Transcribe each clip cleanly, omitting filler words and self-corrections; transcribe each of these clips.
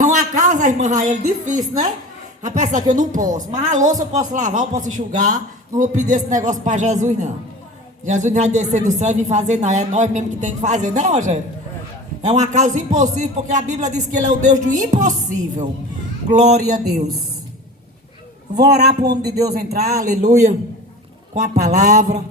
É uma casa, irmã Rael, difícil, né? Apesar que eu não posso. Mas a louça eu posso lavar, eu posso enxugar. Não vou pedir esse negócio para Jesus, não. Jesus não vai descer do céu e vir fazer, não. É nós mesmo que tem que fazer, né, Rogério? É uma causa impossível, porque a Bíblia diz que Ele é o Deus do impossível. Glória a Deus. Vou orar para o homem de Deus entrar, aleluia, com a palavra.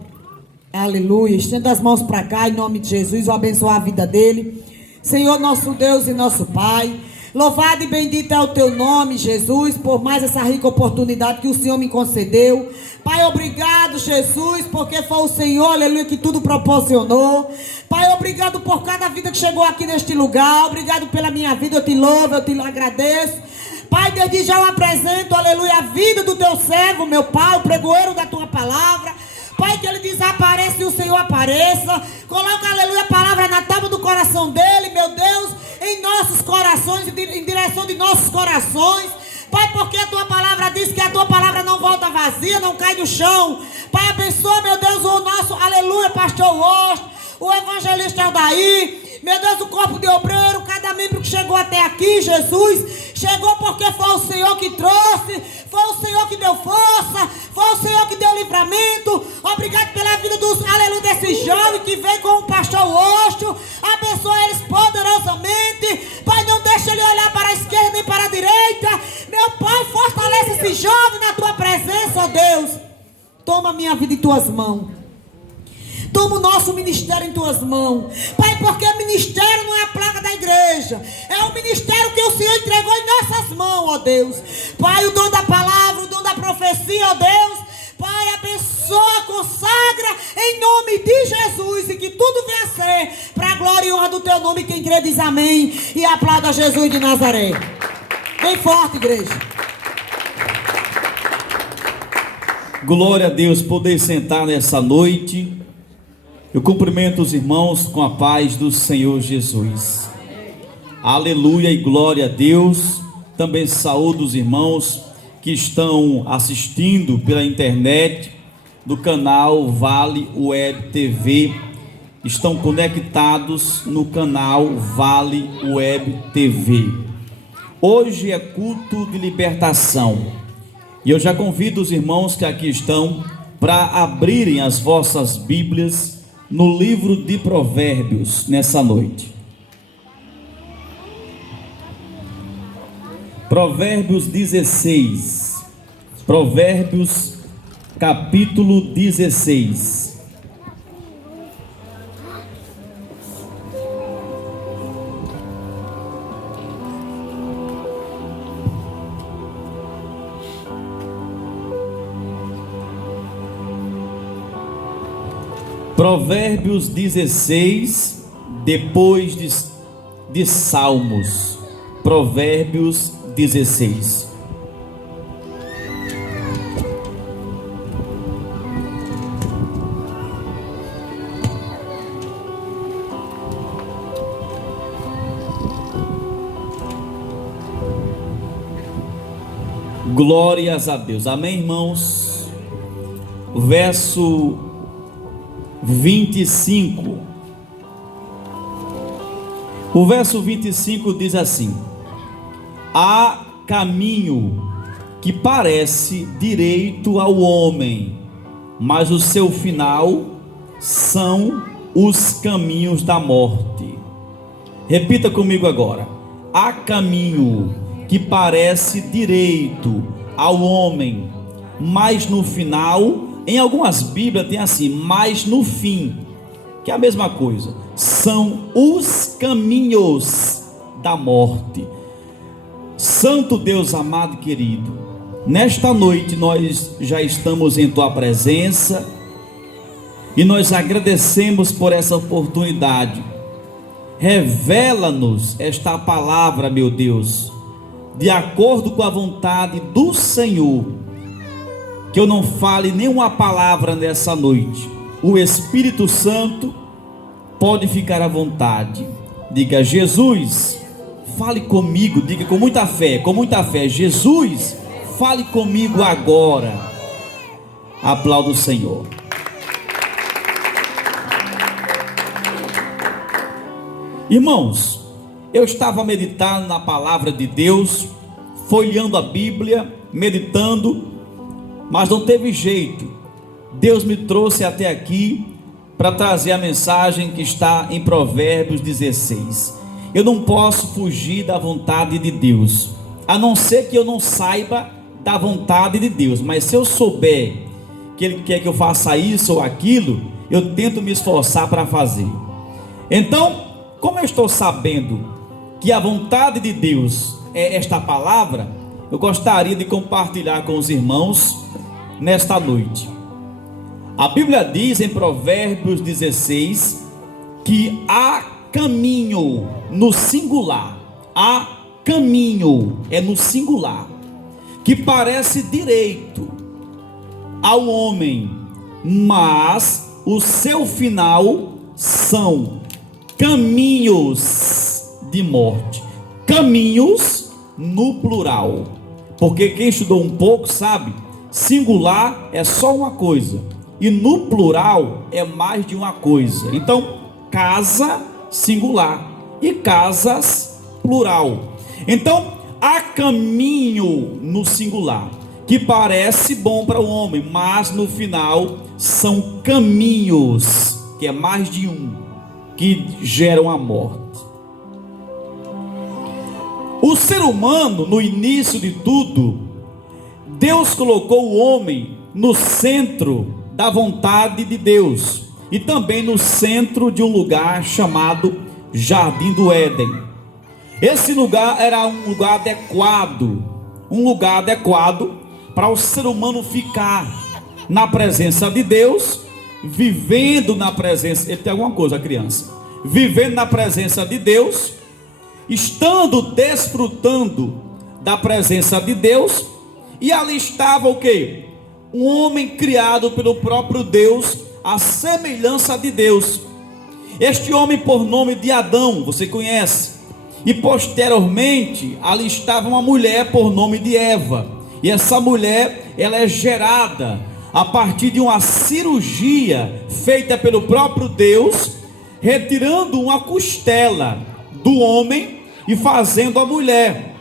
Aleluia. Estenda as mãos para cá, em nome de Jesus. Vou abençoar a vida dele. Senhor, nosso Deus e nosso Pai. Louvado e bendito é o teu nome, Jesus, por mais essa rica oportunidade que o Senhor me concedeu. Pai, obrigado, Jesus, porque foi o Senhor, aleluia, que tudo proporcionou. Pai, obrigado por cada vida que chegou aqui neste lugar. Obrigado pela minha vida, eu te louvo, eu te agradeço. Pai, desde já eu apresento, aleluia, a vida do teu servo, meu Pai, o pregoeiro da tua palavra. Pai, que ele desapareça e o Senhor apareça. Coloca, aleluia, a palavra na tábua do coração dele, meu Deus, em nossos corações, em direção de nossos corações. Pai, porque a tua palavra diz que a tua palavra não volta vazia, não cai no chão. Pai, abençoa, meu Deus, o nosso, aleluia, pastor Washington, o evangelista Aldair, meu Deus, o corpo de obreiro, cada membro que chegou até aqui, Jesus, chegou porque foi o Senhor que trouxe, foi o Senhor que deu força, foi o Senhor que deu livramento. Obrigado pela vida dos, aleluia, desse jovem que veio com o pastor Washington. Abençoa eles poderosamente. Pai, não deixa ele olhar para a esquerda nem para a direita. Meu Pai, fortalece esse jovem na tua presença, ó Deus. Toma a minha vida em tuas mãos. Toma o nosso ministério em tuas mãos. Pai, porque o ministério não é a placa da igreja. É o ministério que o Senhor entregou em nossas mãos, ó Deus. Pai, o dom da palavra, o dom da profecia, ó Deus. Pai, abençoa, consagra em nome de Jesus. E que tudo venha a ser para a glória e honra do teu nome. Quem crê diz amém. E aplauda Jesus de Nazaré. Bem forte, igreja. Glória a Deus, poder sentar nessa noite. Eu cumprimento os irmãos com a paz do Senhor Jesus. Aleluia e glória a Deus. Também saúdo os irmãos que estão assistindo pela internet do canal Vale Web TV. Estão conectados no canal Vale Web TV. Hoje é culto de libertação. E eu já convido os irmãos que aqui estão para abrirem as vossas Bíblias no livro de Provérbios nessa noite. Provérbios 16. Provérbios capítulo 16. Provérbios 16, depois de Salmos. Provérbios 16. Glórias a Deus. Amém, irmãos? Verso 25. O verso 25 diz assim: há caminho que parece direito ao homem, mas o seu final são os caminhos da morte. Repita comigo agora: há caminho que parece direito ao homem, mas no final, em algumas Bíblias tem assim, mas no fim, que é a mesma coisa, são os caminhos da morte. Santo Deus amado e querido, nesta noite nós já estamos em tua presença e nós agradecemos por essa oportunidade. Revela-nos esta palavra, meu Deus, de acordo com a vontade do Senhor. Que eu não fale nenhuma palavra nessa noite. O Espírito Santo pode ficar à vontade. Diga: Jesus, fale comigo. Diga com muita fé, com muita fé: Jesus, fale comigo agora. Aplauda o Senhor. Irmãos, eu estava meditando na palavra de Deus, folheando a Bíblia, meditando, mas não teve jeito. Deus me trouxe até aqui para trazer a mensagem que está em Provérbios 16. Eu não posso fugir da vontade de Deus, a não ser que eu não saiba da vontade de Deus. Mas se eu souber que Ele quer que eu faça isso ou aquilo, eu tento me esforçar para fazer. Então, como eu estou sabendo que a vontade de Deus é esta palavra, eu gostaria de compartilhar com os irmãos nesta noite. A Bíblia diz em Provérbios 16 que há caminho no singular, há caminho é no singular, que parece direito ao homem, mas o seu final são caminhos de morte. Caminhos no plural, porque quem estudou um pouco sabe, singular é só uma coisa, e no plural é mais de uma coisa. Então, casa singular e casas plural. Então, há caminho no singular que parece bom para o homem, mas no final são caminhos, que é mais de um, que geram a morte. O ser humano, no início de tudo, Deus colocou o homem no centro da vontade de Deus e também no centro de um lugar chamado Jardim do Éden. Esse lugar era um lugar adequado para o ser humano ficar na presença de Deus, vivendo na presença. Ele tem alguma coisa, criança? Vivendo na presença de Deus, estando desfrutando da presença de Deus, e ali estava o quê? Um homem criado pelo próprio Deus, à semelhança de Deus. Este homem por nome de Adão, você conhece? E posteriormente, ali estava uma mulher por nome de Eva. E essa mulher, ela é gerada a partir de uma cirurgia feita pelo próprio Deus, retirando uma costela do homem e fazendo a mulher.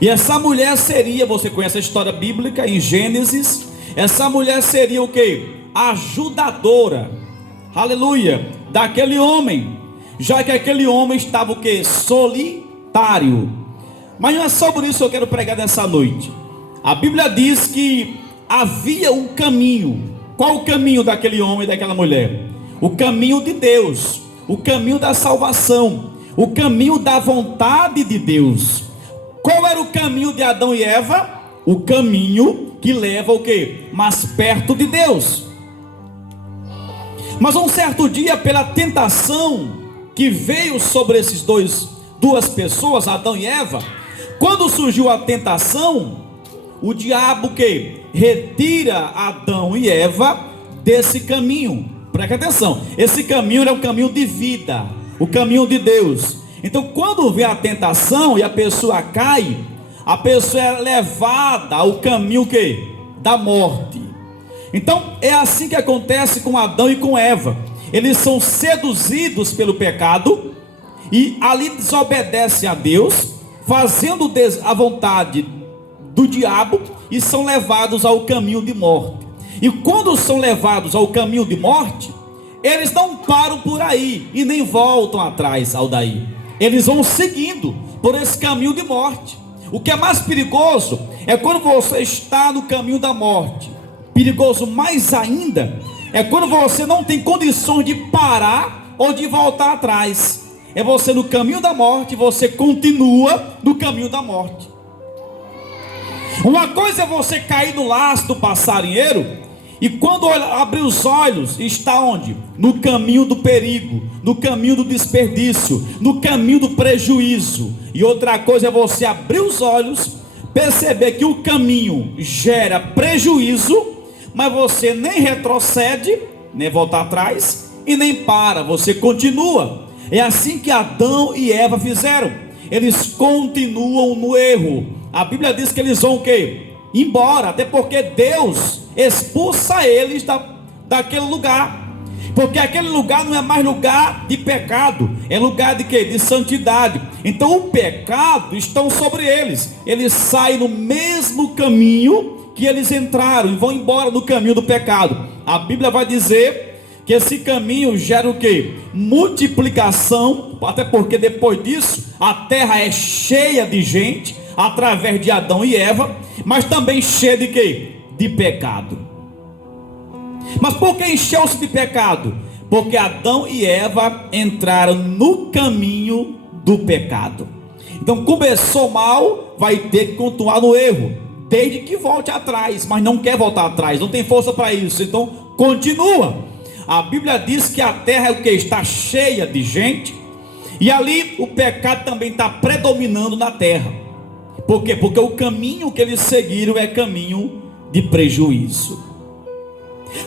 E essa mulher seria, você conhece a história bíblica em Gênesis, essa mulher seria o que? Ajudadora, aleluia, daquele homem, já que aquele homem estava o que? Solitário. Mas não é sobre isso que eu quero pregar nessa noite. A Bíblia diz que havia um caminho. Qual o caminho daquele homem e daquela mulher? O caminho de Deus, o caminho da salvação, o caminho da vontade de Deus. Qual era o caminho de Adão e Eva? O caminho que leva o quê? Mais perto de Deus. Mas um certo dia, pela tentação que veio sobre esses duas pessoas, Adão e Eva, quando surgiu a tentação, o diabo que retira Adão e Eva desse caminho. Preste atenção, esse caminho é um caminho de vida, o caminho de Deus. Então, quando vem a tentação e a pessoa cai, a pessoa é levada ao caminho que? Da morte. Então, é assim que acontece com Adão e com Eva. Eles são seduzidos pelo pecado e ali desobedecem a Deus, fazendo a vontade do diabo, e são levados ao caminho de morte. E quando são levados ao caminho de morte, eles não param por aí e nem voltam atrás ao daí. Eles vão seguindo por esse caminho de morte. O que é mais perigoso é quando você está no caminho da morte. Perigoso mais ainda é quando você não tem condições de parar ou de voltar atrás. É você no caminho da morte, você continua no caminho da morte. Uma coisa é você cair no laço do passarinheiro e quando abrir os olhos, está onde? No caminho do perigo, no caminho do desperdício, no caminho do prejuízo. E outra coisa é você abrir os olhos, perceber que o caminho gera prejuízo, mas você nem retrocede, nem volta atrás e nem para, você continua. É assim que Adão e Eva fizeram. Eles continuam no erro. A Bíblia diz que eles vão o quê? Embora, até porque Deus expulsa eles daquele lugar. porque aquele lugar não é mais lugar de pecado, é lugar de quê? De santidade. Então o pecado está sobre eles, eles saem no mesmo caminho que eles entraram e vão embora no caminho do pecado. A Bíblia vai dizer que esse caminho gera o quê? Multiplicação, até porque depois disso a terra é cheia de gente, através de Adão e Eva, mas também cheia de quê? De pecado. Mas por que encheu-se de pecado? Porque Adão e Eva entraram no caminho do pecado. Então começou mal, vai ter que continuar no erro, desde que volte atrás, mas não quer voltar atrás, não tem força para isso, então continua. A Bíblia diz que a terra é o que? Está cheia de gente, e ali o pecado também está predominando na terra. Por quê? Porque o caminho que eles seguiram é caminho de prejuízo.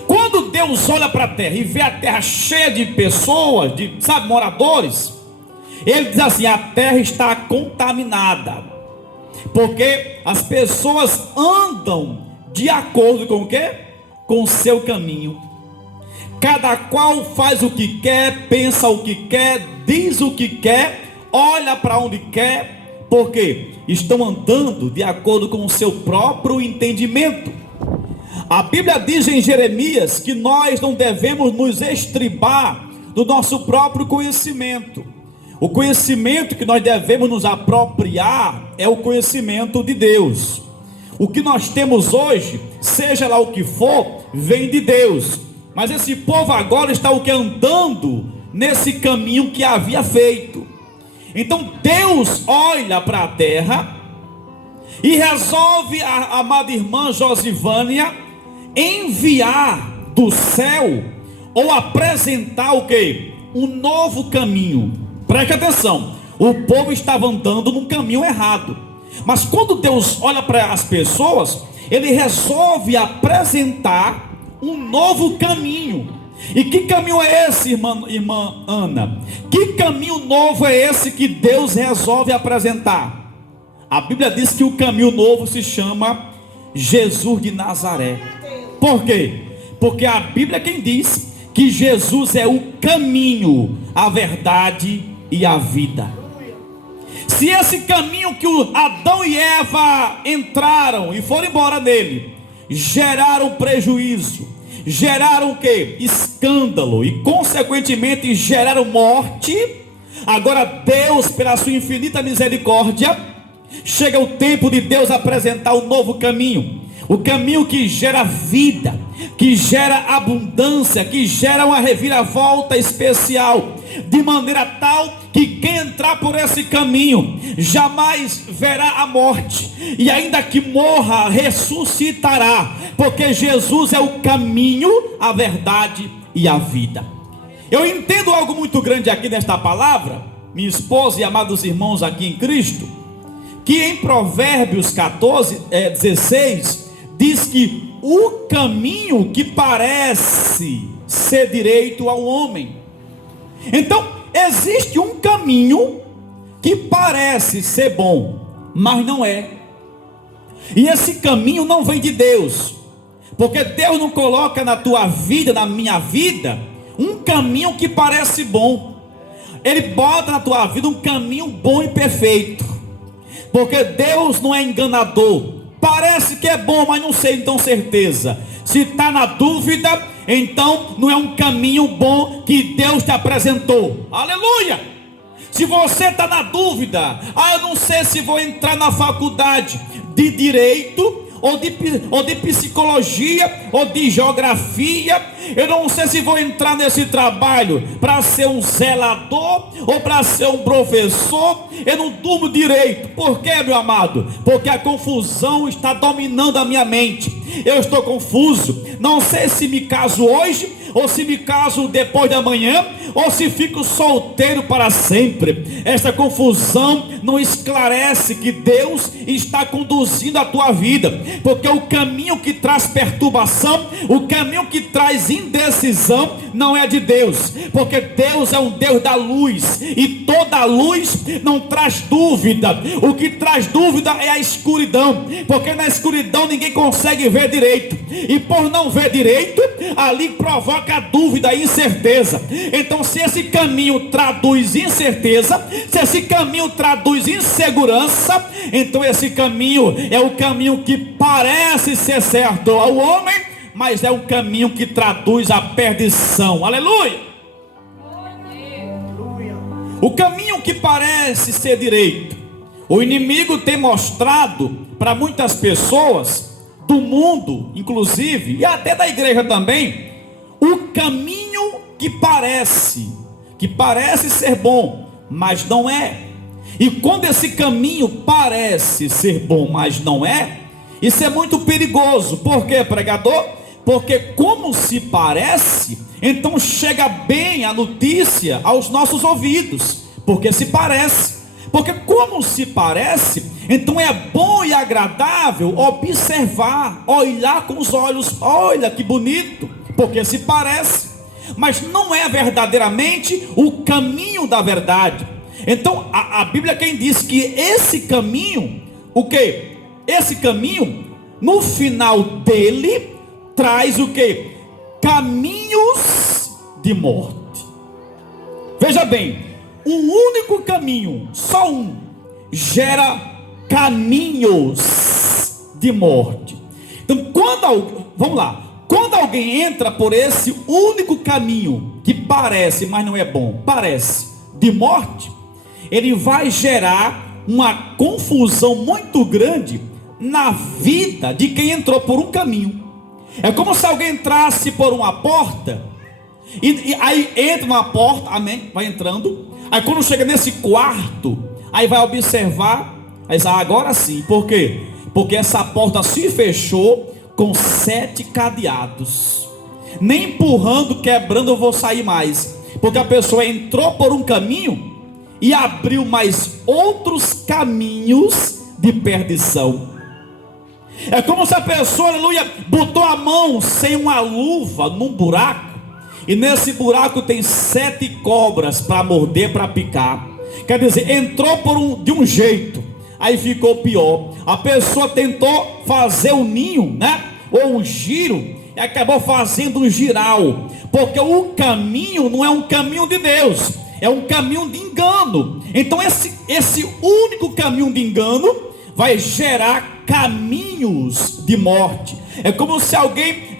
Quando Deus olha para a terra e vê a terra cheia de pessoas, de, moradores, Ele diz assim: a terra está contaminada, porque as pessoas andam de acordo com o quê? Com o seu caminho. Cada qual faz o que quer, pensa o que quer, diz o que quer, olha para onde quer, porque estão andando de acordo com o seu próprio entendimento. A Bíblia diz em Jeremias que nós não devemos nos estribar do nosso próprio conhecimento. O conhecimento que nós devemos nos apropriar é o conhecimento de Deus. O que nós temos hoje, seja lá o que for, vem de Deus. Mas esse povo agora está o que? Andando nesse caminho que havia feito. Então Deus olha para a terra e resolve, a amada irmã Josivânia, enviar do céu, ou apresentar o que? Um novo caminho. Preste atenção, o povo estava andando num caminho errado, mas quando Deus olha para as pessoas, Ele resolve apresentar um novo caminho. E que caminho é esse, irmã Ana? Que caminho novo é esse que Deus resolve apresentar? A Bíblia diz que o caminho novo se chama Jesus de Nazaré. Por quê? Porque a Bíblia é quem diz que Jesus é o caminho, a verdade e a vida. Se esse caminho que o Adão e Eva entraram e foram embora nele, geraram prejuízo, geraram o quê? Escândalo, e consequentemente geraram morte. Agora Deus, pela sua infinita misericórdia, chega o tempo de Deus apresentar um novo caminho. O caminho que gera vida, que gera abundância, que gera uma reviravolta especial, de maneira tal que quem entrar por esse caminho jamais verá a morte, e ainda que morra, ressuscitará, porque Jesus é o caminho, a verdade e a vida. Eu entendo algo muito grande aqui nesta palavra, minha esposa e amados irmãos aqui em Cristo, que em Provérbios 16 diz que o caminho que parece ser direito ao homem. Então existe um caminho que parece ser bom, mas não é. E esse caminho não vem de Deus, porque Deus não coloca na tua vida, na minha vida, um caminho que parece bom. Ele bota na tua vida um caminho bom e perfeito, porque Deus não é enganador. Parece que é bom, mas não sei então certeza. Se está na dúvida, então não é um caminho bom que Deus te apresentou. Aleluia! Se você está na dúvida, eu não sei se vou entrar na faculdade de direito, ou de psicologia, ou de geografia, eu não sei se vou entrar nesse trabalho para ser um zelador, ou para ser um professor, eu não durmo direito. Por quê, meu amado? Porque a confusão está dominando a minha mente. Eu estou confuso, não sei se me caso hoje, ou se me caso depois de amanhã, ou se fico solteiro para sempre. Esta confusão não esclarece que Deus está conduzindo a tua vida, porque o caminho que traz perturbação, o caminho que traz indecisão, não é de Deus, porque Deus é um Deus da luz, e toda luz não traz dúvida. O que traz dúvida é a escuridão, porque na escuridão ninguém consegue ver direito, e por não ver direito, ali provoca provoca dúvida e incerteza. Então, se esse caminho traduz incerteza, se esse caminho traduz insegurança, então esse caminho é o caminho que parece ser certo ao homem, mas é o caminho que traduz a perdição. Aleluia! O caminho que parece ser direito, o inimigo tem mostrado para muitas pessoas do mundo, inclusive, e até da igreja também, o caminho que parece ser bom, mas não é. E quando esse caminho parece ser bom, mas não é, isso é muito perigoso. Por quê, pregador? Porque como se parece, então chega bem a notícia aos nossos ouvidos, porque se parece. Porque como se parece, então é bom e agradável observar, olhar com os olhos, olha que bonito, porque se parece, mas não é verdadeiramente o caminho da verdade. Então a Bíblia quem diz que esse caminho, o que? Esse caminho, no final dele, traz o que? Caminhos de morte. Veja bem, um único caminho, só um, gera caminhos de morte. Então quando alguém entra por esse único caminho, que parece, mas não é bom, parece, de morte, ele vai gerar uma confusão muito grande na vida de quem entrou por um caminho. É como se alguém entrasse por uma porta, e aí entra numa porta, amém, vai entrando, aí quando chega nesse quarto, aí vai observar, aí diz, agora sim, por quê? Porque essa porta se fechou com 7 cadeados, nem empurrando, quebrando eu vou sair mais, porque a pessoa entrou por um caminho, e abriu mais outros caminhos de perdição. É como se a pessoa, aleluia, botou a mão sem uma luva num buraco, e nesse buraco tem 7 cobras para morder, para picar. Quer dizer, entrou de um jeito, aí ficou pior. A pessoa tentou fazer um ninho, né? Ou um giro, e acabou fazendo um giral, porque o caminho não é um caminho de Deus, é um caminho de engano. Então esse único caminho de engano vai gerar caminhos de morte. É como se alguém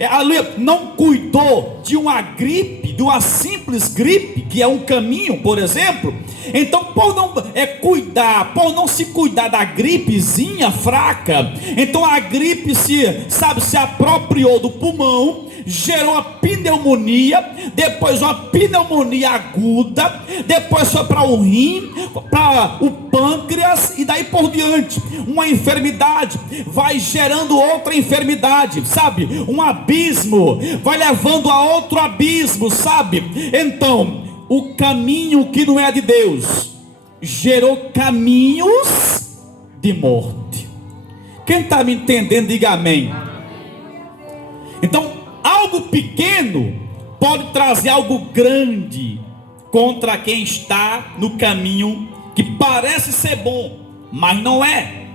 não cuidou de uma gripe, de uma simples gripe, que é um caminho, por exemplo. Então, por não se cuidar da gripezinha fraca, então a gripe se apropriou do pulmão, gerou uma pneumonia, depois uma pneumonia aguda, depois foi para o rim, para o pâncreas e daí por diante. Uma enfermidade vai gerando outra enfermidade, sabe? Um abismo vai levando a outro abismo, sabe? Então, o caminho que não é de Deus gerou caminhos de morte. Quem está me entendendo, diga amém. Então, algo pequeno pode trazer algo grande contra quem está no caminho que parece ser bom, mas não é.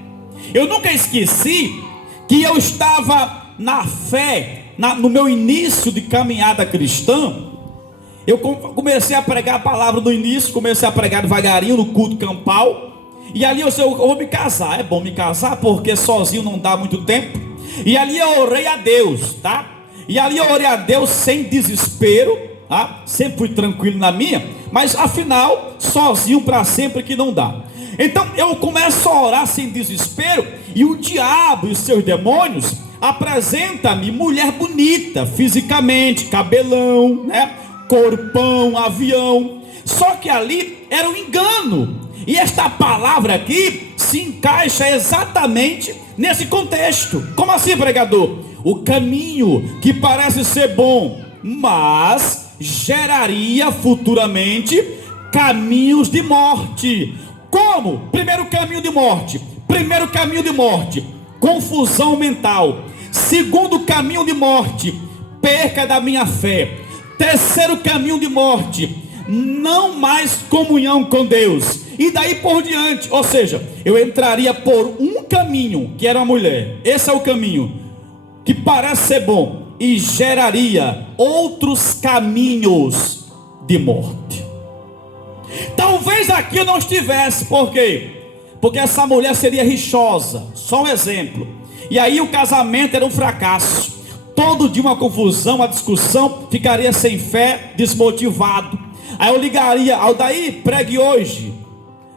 Eu nunca esqueci que eu estava na fé, no meu início de caminhada cristã. Eu comecei a pregar a palavra no início, comecei a pregar devagarinho no culto campal, e ali eu vou me casar. É bom me casar porque sozinho não dá muito tempo. E ali eu orei a Deus, tá? E ali eu orei a Deus sem desespero, tá? Sempre fui tranquilo na minha, mas afinal, sozinho para sempre que não dá. Então eu começo a orar sem desespero, e o diabo e os seus demônios apresenta-me mulher bonita, fisicamente, cabelão, né? Corpão, avião. Só que ali era um engano. E esta palavra aqui se encaixa exatamente nesse contexto. Como assim, pregador? O caminho que parece ser bom, mas geraria futuramente caminhos de morte. Como? Primeiro caminho de morte, confusão mental. Segundo caminho de morte, perca da minha fé. Terceiro caminho de morte, não mais comunhão com Deus. E daí por diante, ou seja, eu entraria por um caminho, que era a mulher. Esse é o caminho que parece ser bom, e geraria outros caminhos de morte. Talvez aqui eu não estivesse, por quê? Porque essa mulher seria rixosa, só um exemplo. E aí o casamento era um fracasso. Todo dia uma confusão, uma discussão, ficaria sem fé, desmotivado. Aí eu ligaria: Aldair, pregue hoje.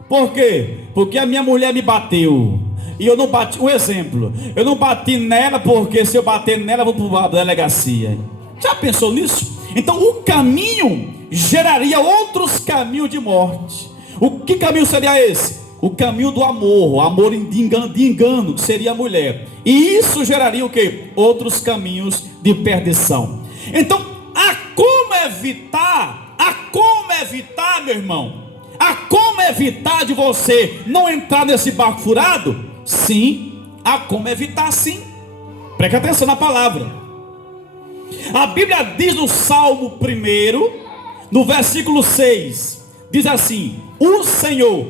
Por quê? Porque a minha mulher me bateu. E eu não bati, um exemplo, eu não bati nela porque se eu bater nela eu vou para a delegacia. Já pensou nisso? Então o caminho geraria outros caminhos de morte. O que caminho seria esse? O caminho do amor, o amor de engano, que seria a mulher. E isso geraria o quê? Outros caminhos de perdição. Então, há como evitar, meu irmão? Há como evitar de você não entrar nesse barco furado? Sim, há como evitar, sim. Preste atenção na palavra. A Bíblia diz no Salmo 1, no versículo 6, diz assim: o Senhor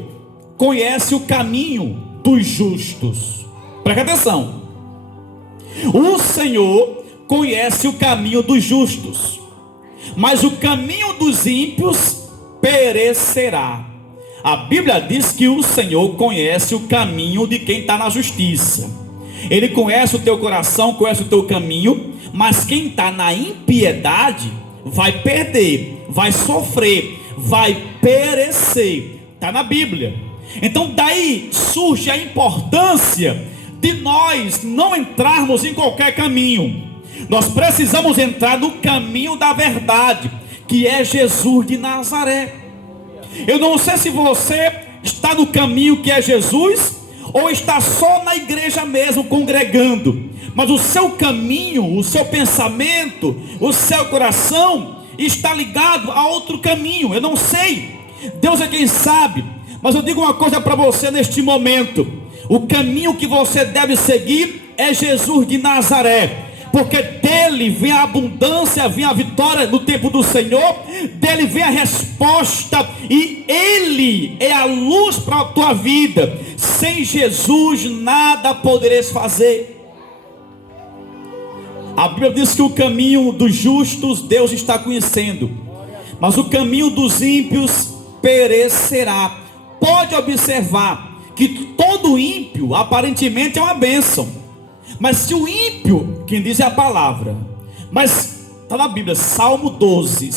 conhece o caminho dos justos. Preste atenção. O Senhor conhece o caminho dos justos, mas o caminho dos ímpios perecerá. A Bíblia diz que o Senhor conhece o caminho de quem está na justiça. Ele conhece o teu coração, conhece o teu caminho. Mas quem está na impiedade vai perder, vai sofrer, vai perecer. Está na Bíblia. Então daí surge a importância de nós não entrarmos em qualquer caminho. Nós precisamos entrar no caminho da verdade, que é Jesus de Nazaré. Eu não sei se você está no caminho que é Jesus, ou está só na igreja mesmo, congregando. Mas o seu caminho, o seu pensamento, o seu coração está ligado a outro caminho. Eu não sei, Deus é quem sabe. Mas eu digo uma coisa para você neste momento: o caminho que você deve seguir é Jesus de Nazaré, porque dele vem a abundância, vem a vitória no tempo do Senhor, dele vem a resposta, e ele é a luz para a tua vida. Sem Jesus nada poderes fazer. A Bíblia diz que o caminho dos justos Deus está conhecendo, mas o caminho dos ímpios perecerá. Pode observar que todo ímpio aparentemente é uma bênção, mas se o ímpio, quem diz é a palavra, mas está na Bíblia, Salmo 12,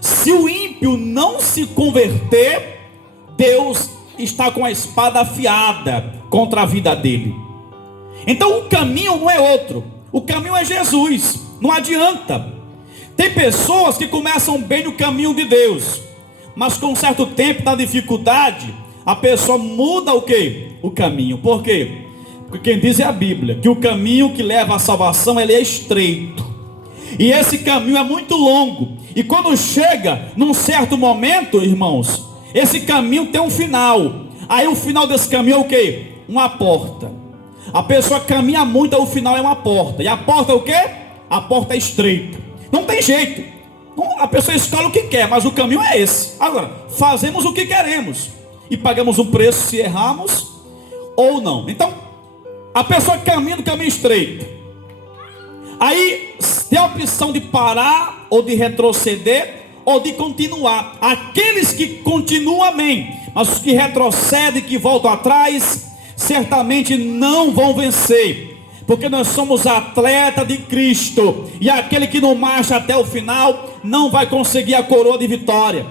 se o ímpio não se converter, Deus está com a espada afiada contra a vida dele. Então o caminho não é outro, o caminho é Jesus. Não adianta. Tem pessoas que começam bem no caminho de Deus, mas com um certo tempo, na dificuldade, a pessoa muda o quê? O caminho. Por quê? Porque quem diz é a Bíblia, que o caminho que leva à salvação, ele é estreito, e esse caminho é muito longo. E quando chega num certo momento, irmãos, esse caminho tem um final. Aí o final desse caminho é o quê? Uma porta. A pessoa caminha muito, aí o final é uma porta. E a porta é o quê? A porta é estreita. Não tem jeito. A pessoa escolhe o que quer, mas o caminho é esse. Agora, fazemos o que queremos e pagamos um preço se errarmos ou não. Então, a pessoa caminha no caminho estreito. Aí tem a opção de parar, ou de retroceder, ou de continuar. Aqueles que continuam, amém. Mas os que retrocedem, que voltam atrás, certamente não vão vencer, porque nós somos atleta de Cristo, e aquele que não marcha até o final não vai conseguir a coroa de vitória.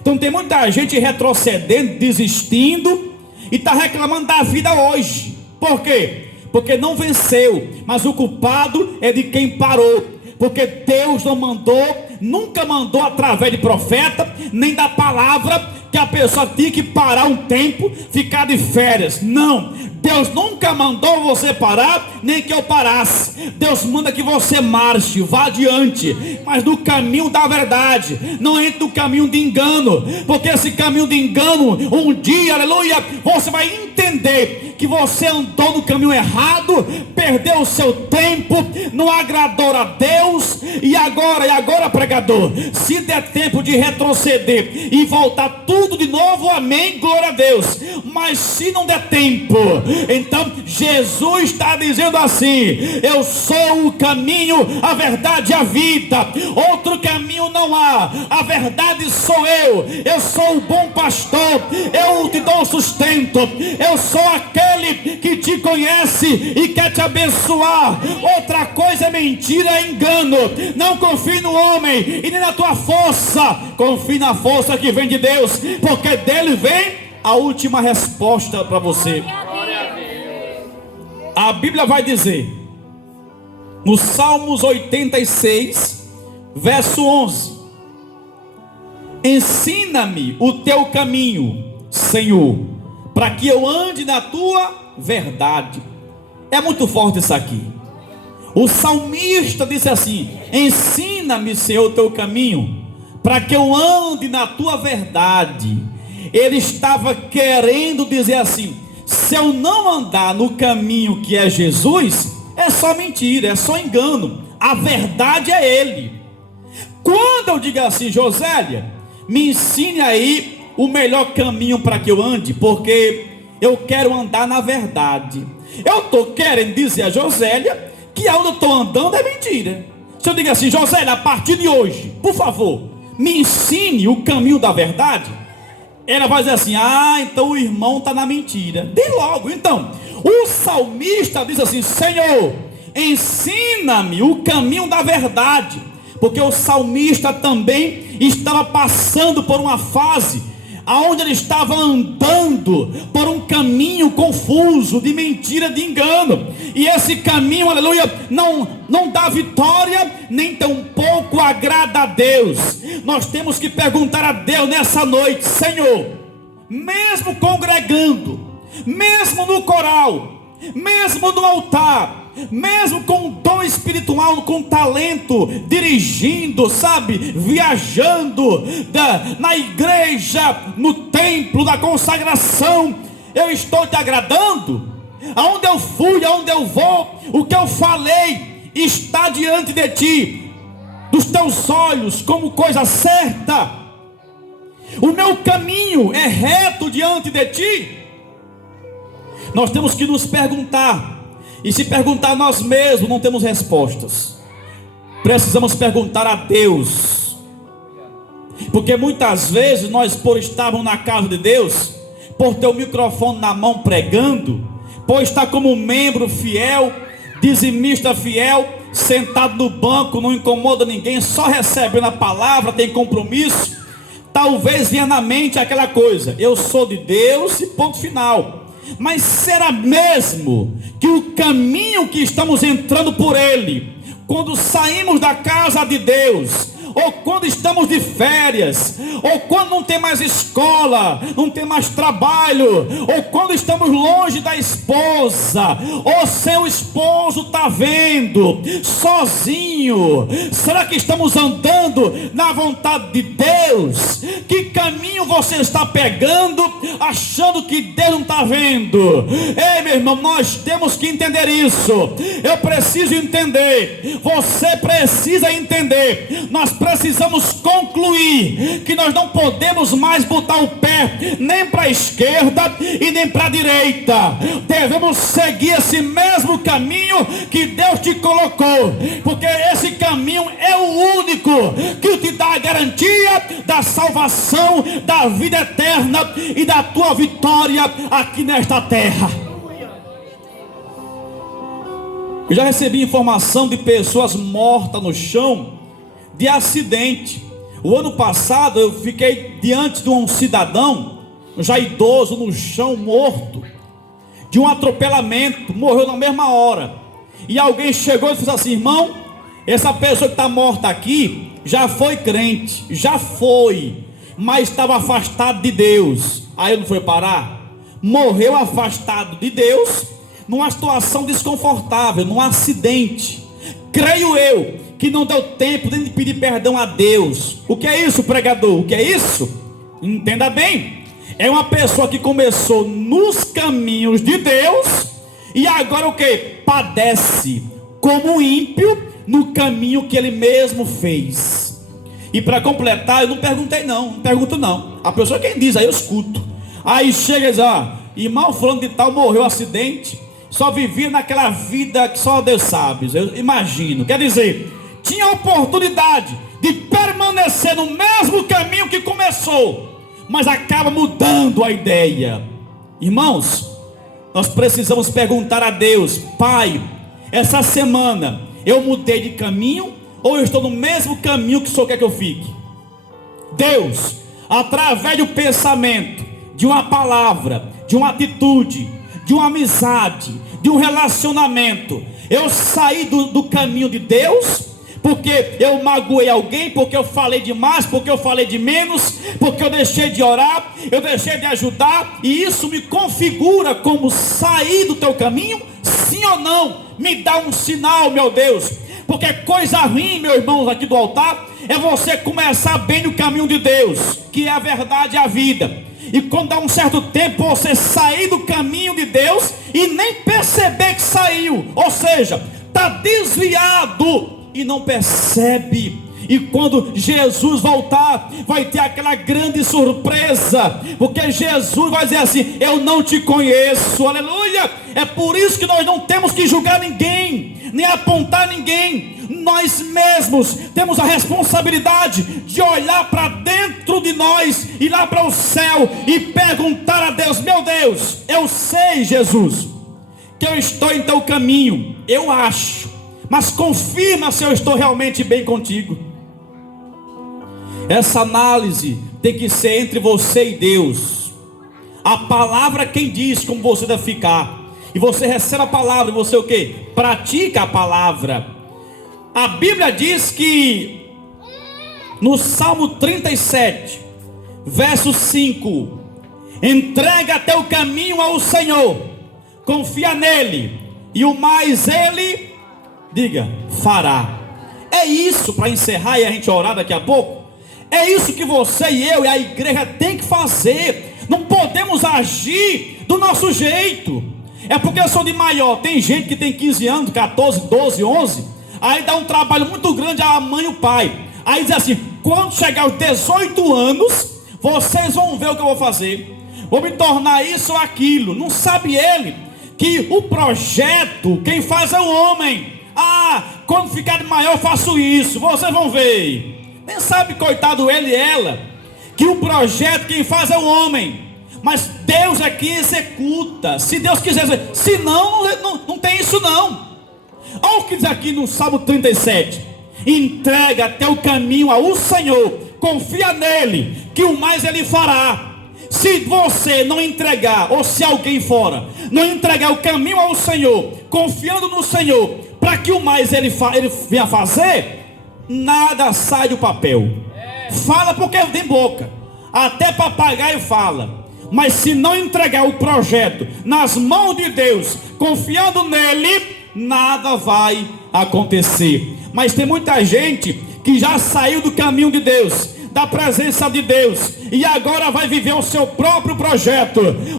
Então tem muita gente retrocedendo, desistindo, e está reclamando da vida hoje. Por quê? Porque não venceu, mas o culpado é de quem parou, porque Deus não mandou, nunca mandou através de profeta, nem da palavra, que a pessoa tinha que parar um tempo, ficar de férias. Não, Deus nunca mandou você parar, nem que eu parasse. Deus manda que você marche, vá adiante, mas no caminho da verdade, não entre no caminho de engano, porque esse caminho de engano, um dia, aleluia, você vai entender que você andou no caminho errado, perdeu o seu tempo, não agradou a Deus, e agora, pregador, se der tempo de retroceder e voltar tudo de novo, amém, glória a Deus. Mas se não der tempo, então Jesus está dizendo assim: eu sou o caminho, a verdade e a vida, outro caminho não há, a verdade sou eu sou o bom pastor, eu te dou sustento, eu sou aquele que te conhece e quer te abençoar. Outra coisa é mentira, é engano. Não confie no homem e nem na tua força, confie na força que vem de Deus, porque dele vem a última resposta para você. A Bíblia vai dizer no Salmos 86, verso 11: ensina-me o teu caminho, Senhor, para que eu ande na tua verdade. É muito forte isso aqui. O salmista disse assim: ensina-me, Senhor, o teu caminho, para que eu ande na tua verdade. Ele estava querendo dizer assim: se eu não andar no caminho que é Jesus, é só mentira, é só engano. A verdade é Ele. Quando eu digo assim: Josélia, me ensine aí o melhor caminho para que eu ande, porque eu quero andar na verdade. Eu estou querendo dizer a Josélia que aonde eu estou andando é mentira. Se eu digo assim: Josélia, a partir de hoje, por favor, me ensine o caminho da verdade, ela vai dizer assim: ah, então o irmão está na mentira. De logo, então, o salmista diz assim: Senhor, ensina-me o caminho da verdade, porque o salmista também estava passando por uma fase aonde ele estava andando por um caminho confuso, de mentira, de engano, e esse caminho, aleluia, não dá vitória, nem tampouco agrada a Deus. Nós temos que perguntar a Deus nessa noite: Senhor, mesmo congregando, mesmo no coral, mesmo no altar, mesmo com dom espiritual, com talento, dirigindo, sabe, viajando na igreja, no templo da consagração, eu estou te agradando? Aonde eu fui, aonde eu vou, o que eu falei está diante de ti, dos teus olhos, como coisa certa? O meu caminho é reto diante de ti? Nós temos que nos perguntar. E se perguntar nós mesmos, não temos respostas. Precisamos perguntar a Deus. Porque muitas vezes nós, por estarmos na casa de Deus, por ter o microfone na mão pregando, por estar como membro fiel, dizimista fiel, sentado no banco, não incomoda ninguém, só recebendo a palavra, tem compromisso, talvez venha na mente aquela coisa: eu sou de Deus e ponto final. Mas será mesmo que o caminho que estamos entrando por ele, quando saímos da casa de Deus, ou quando estamos de férias, ou quando não tem mais escola, não tem mais trabalho, ou quando estamos longe da esposa, ou seu esposo está vendo, sozinho, será que estamos andando na vontade de Deus? Que caminho você está pegando, achando que Deus não está vendo? Ei, meu irmão, nós temos que entender isso. Eu preciso entender, você precisa entender, nós precisamos concluir que nós não podemos mais botar o pé nem para a esquerda e nem para a direita. Devemos seguir esse mesmo caminho que Deus te colocou, porque esse caminho é o único que te dá a garantia da salvação, da vida eterna e da tua vitória aqui nesta terra. Eu já recebi informação de pessoas mortas no chão de acidente. O ano passado eu fiquei diante de um cidadão já idoso no chão, morto, de um atropelamento, morreu na mesma hora. E alguém chegou e disse assim: irmão, essa pessoa que está morta aqui já foi crente, já foi, mas estava afastado de Deus. Aí ele não foi parar, morreu afastado de Deus, numa situação desconfortável, num acidente. Creio eu que não deu tempo nem de pedir perdão a Deus. O que é isso, pregador? O que é isso? Entenda bem, É uma pessoa que começou nos caminhos de Deus e agora o que? Padece como ímpio no caminho que ele mesmo fez. E para completar, eu não perguntei não pergunto não. A pessoa quem diz, aí eu escuto. Aí chega e diz, irmão fulano de tal morreu um acidente, só vivia naquela vida que só Deus sabe. Eu imagino, quer dizer, tinha a oportunidade de permanecer no mesmo caminho que começou, mas acaba mudando a ideia. Irmãos, nós precisamos perguntar a Deus: Pai, essa semana eu mudei de caminho ou eu estou no mesmo caminho que o Senhor quer que eu fique? Deus, através do pensamento, de uma palavra, de uma atitude, de uma amizade, de um relacionamento, eu saí do caminho de Deus, porque eu magoei alguém, porque eu falei demais, porque eu falei de menos, porque eu deixei de orar, eu deixei de ajudar, e isso me configura como sair do teu caminho? Sim ou não? Me dá um sinal, meu Deus, porque coisa ruim, meus irmãos aqui do altar, é você começar bem no caminho de Deus, que é a verdade e a vida, e quando dá um certo tempo você sair do caminho de Deus e nem perceber que saiu, ou seja, está desviado e não percebe. E quando Jesus voltar, vai ter aquela grande surpresa, porque Jesus vai dizer assim: eu não te conheço, aleluia. É por isso que nós não temos que julgar ninguém, nem apontar ninguém. Nós mesmos temos a responsabilidade de olhar para dentro de nós, ir lá para o céu e perguntar a Deus: meu Deus, eu sei, Jesus, que eu estou em teu caminho, eu acho, mas confirma se eu estou realmente bem contigo. Essa análise tem que ser entre você e Deus. A palavra quem diz como você deve ficar, e você recebe a palavra, e você o que? Pratica a palavra. A Bíblia diz que no Salmo 37 verso 5: entrega teu caminho ao Senhor, confia nele, e o mais ele, diga, fará. É isso, para encerrar e a gente orar daqui a pouco. É isso que você e eu e a igreja tem que fazer. Não podemos agir do nosso jeito. É porque eu sou de maior. Tem gente que tem 15 anos, 14, 12, 11. Aí dá um trabalho muito grande a mãe e o pai. Aí diz assim: quando chegar aos 18 anos, vocês vão ver o que eu vou fazer. Vou me tornar isso ou aquilo. Não sabe ele que o projeto quem faz é o homem. Quando ficar maior eu faço isso, vocês vão ver. Nem sabe, coitado, ele e ela, que o projeto quem faz é o homem, mas Deus é quem executa. Se Deus quiser, se não, não tem isso não. Olha o que diz aqui no Salmo 37: entrega teu caminho ao Senhor, confia nele, que o mais ele fará. Se você não entregar, ou se alguém fora não entregar o caminho ao Senhor, confiando no Senhor, para que o mais ele venha fazer, nada sai do papel. Fala porque tem boca, até papagaio fala. Mas se não entregar o projeto nas mãos de Deus, confiando nele, nada vai acontecer. Mas tem muita gente que já saiu do caminho de Deus, da presença de Deus, e agora vai viver o seu próprio projeto.